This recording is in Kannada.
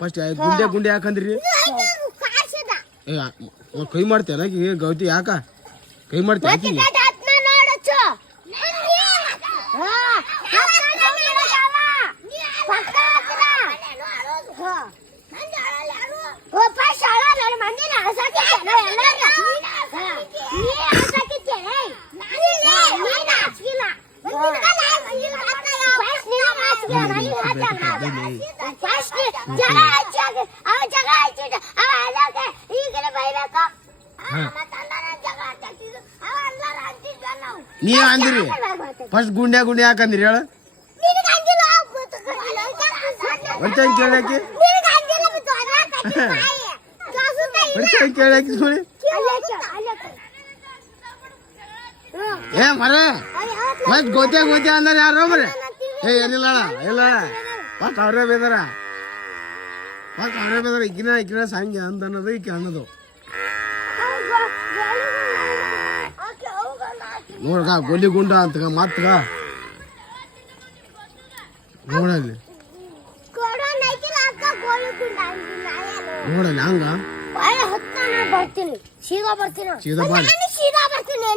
ಫಸ್ಟ್ ಗುಂಡೆ ಗುಂಡೆ ಯಾಕಂದ್ರಿ ಕೈ ಮಾಡ್ತೇನ ಗೌತಿ ಯಾಕ ಕೈ ಮಾಡ್ತೇನೆ ನೀ ಅಂದಿರಿ ಫಸ್ಟ್ ಗುಂಡೆ ಗುಂಡೆ ಯಾಕಂದ್ರಿ ಹೇಳ ಕೇಳಾಕಿ ಕೇಳಾಕಿ ನೋಡಿ ಏ ಮರೆ ಫಸ್ಟ್ ಗೋತೆ ಗೋತೆ ಅಂದಾರ ಯಾರು ಮರೆ ಏ ಏನಿಲ್ಲ ಇಲ್ಲ ಫಸ್ಟ್ ಅವ್ರೇ ಬೇದಾರ ಇಕ್ಕಿನ ಸಂಗೆ ಅಂತ ಅನ್ನೋದು ಈಕೆ ಅನ್ನೋದು ನೋಡ್ಗ ಗೋಲಿ ಗುಂಡ ಅಂತ ಮಾತ್ಗ ನೋಡಲ್ಲಿ ನೋಡಲ್ಲಿ ಹಂಗ ಬರ್ತೀನಿ ಸೀದಾ ಬರ್ತೀನಿ ಸೀದಾ ಬರ್ತೀನಿ